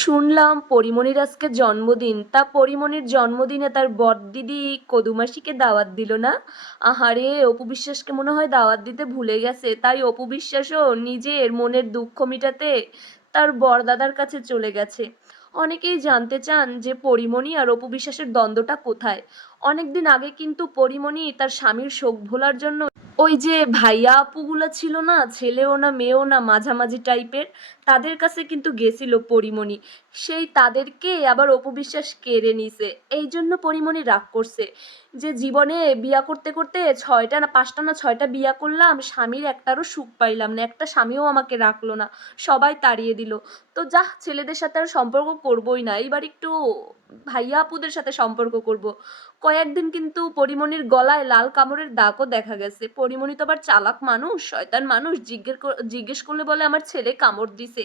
শুনলাম পরিমণির আজকে জন্মদিন। তা পরিমণির জন্মদিনে তার বড়দিদি কদুমাসিকে দাওয়াত দিল না? আহারে, অপু বিশ্বাসকে মনে হয় দাওয়াত দিতে ভুলে গেছে, তাই অপু বিশ্বাসও নিজের মনের দুঃখ মিটাতে তার বড়দাদার কাছে চলে গেছে। অনেকেই জানতে চান যে পরিমণি আর অপু বিশ্বাসের দ্বন্দ্বটা কোথায়। অনেকদিন আগে কিন্তু পরিমণি তার স্বামীর শোক ভোলার জন্য ওই যে ভাইয়া আপুগুলো ছিল না, ছেলেও না মেয়েও না, মাঝামাঝি টাইপের, তাদের কাছে কিন্তু গেছিল পরিমণি। সেই তাদেরকে আবার অপু বিশ্বাস কেড়ে নিছে। এই জন্য পরিমণি রাগ করছে যে জীবনে বিয়া করতে করতে 6টা না 5টা না 6টা বিয়া করলাম, স্বামীর একটারও সুখ পাইলাম না, একটা স্বামীও আমাকে রাখলো না, সবাই তাড়িয়ে দিল। তো যা, ছেলেদের সাথে আর সম্পর্ক করবই না, এবার একটু ভাইয়া আপুদের সাথে সম্পর্ক করব। কয়েকদিন কিন্তু পরিমণির গলায় লাল কামড়ের দাগও দেখা গেছে। পরিমণি তো আবার চালাক মানুষ, শয়তান মানুষ, জিজ্ঞেস করলে বলে আমার ছেলে কামড় দিছে।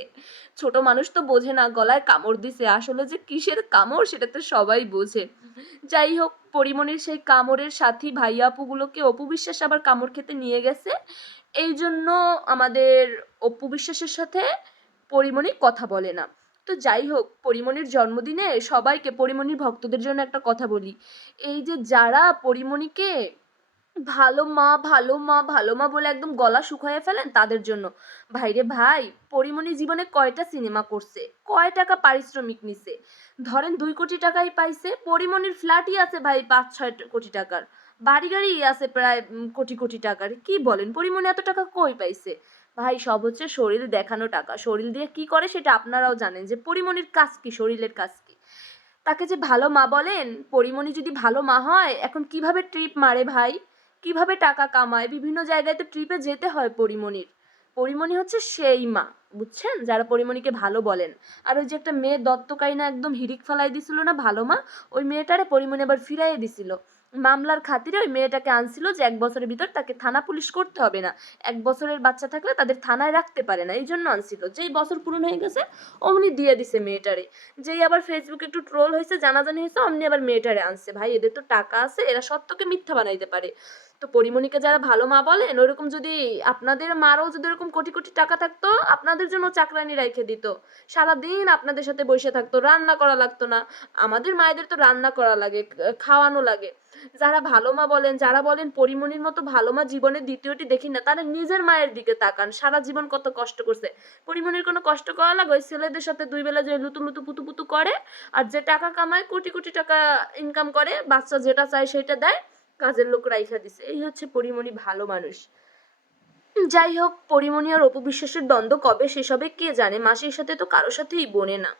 ছোট মানুষ তো বোঝে না গলায় কামড় দিছে, আসলে যে কিসের কামড় সেটা তো সবাই বোঝে। যাই হোক, পরিমণির সেই কামড়ের সাথী ভাইয়া আপুগুলোকে অপু বিশ্বাস আবার কামড় খেতে নিয়ে গেছে। এই জন্য আমাদের অপু বিশ্বাসের সাথে পরিমণি কথা বলে না। তো যাই হোক, পরিমণির জন্মদিনে সবাইকে, পরিমণির ভক্তদের জন্য একটা কথা বলি। এই যে যারা পরিমণিকে ভালো মা ভালো মা ভালো মা বলে একদম গলা শুকাইয়ে ফেলেন, তাদের জন্য ভাইরে ভাই, পরিমণি জীবনে কয়টা সিনেমা করছে, কয় টাকা পারিশ্রমিক নিছে? ধরেন 2 কোটি টাকাই পাইছে। পরিমণির ফ্ল্যাটই আছে ভাই 5-6 কোটি টাকার, বাড়ি গাড়ি আছে প্রায় কোটি কোটি টাকার। কি বলেন, পরিমণি এত টাকা কই পাইছে? ভাই, সব হচ্ছে শরীর দেখানো টাকা। শরীর দিয়ে কি করে সেটা আপনারাও জানেন, যে পরিমণির কাজ কি, শরীরের কাজ কি। তাকে যে ভালো মা বলেন, পরিমণি যদি ভালো মা হয়, এখন কিভাবে ট্রিপ মারে ভাই, কিভাবে টাকা কামায়, বিভিন্ন জায়গায় তো ট্রিপে যেতে হয় পরিমণির। পরিমণি হচ্ছে সেই মা, বুঝছেন, যারা পরিমণিকে ভালো বলেন। আর ওই যে একটা মেয়ে দত্তকাইনা একদম হিড়িক ফালাই দিছিল না ভালো মা, ওই মেয়েটারে পরিমণি আবার ফিরাইয়ে দিছিল। মামলার খাতিরে ওই মেয়েটাকে আনছিল যে 1 বছরের ভিতর তাকে থানা পুলিশ করতে হবে না, 1 বছরের বাচ্চা থাকলে তাদের থানায় রাখতে পারে না, এই জন্য আনছিল। যেই বছর পূরণ হয়ে গেছে অমনি দিয়ে দিছে মেয়েটারে। যেই আবার ফেসবুকে একটু ট্রোল হয়েছে, জানাজানি হয়েছে, অমনি আবার মেয়েটারে আনছে। ভাই, এদের তো টাকা আছে, এরা সত্যকে মিথ্যা বানাইতে পারে। তো পরিমণিকে যারা ভালো মা বলেন, ওরকম যদি আপনাদের মারও যদি ওরকম কোটি কোটি টাকা থাকতো, আপনাদের জন্য চাকরানি রাইখে দিত, সারাদিন আপনাদের সাথে বসে থাকতো, রান্না করা লাগতো না। আমাদের মায়েদের তো রান্না করা লাগে, খাওয়ানো লাগে। যারা ভালো মা বলেন, যারা বলেন পরিমণির মতো ভালো মা জীবনের দ্বিতীয়টি দেখি না, তারা নিজের মায়ের দিকে তাকান, সারা জীবন কত কষ্ট করছে। পরিমণির কোনো কষ্ট করা লাগে? ওই ছেলেদের সাথে 2 বেলা যে লুতু লুতু পুতু পুতু করে, আর যে টাকা কামায়, কোটি কোটি টাকা ইনকাম করে, বাচ্চা যেটা চায় সেটা দেয়, কাজের লোক রাইখা দিছে। এই হচ্ছে পরিমণি ভালো মানুষ। যাই হোক, পরিমণি আর অপু বিশ্বাসের দ্বন্দ্ব কবে শেষ হবে কে জানে, মাসির সাথে তো কারোর সাথেই বনে না।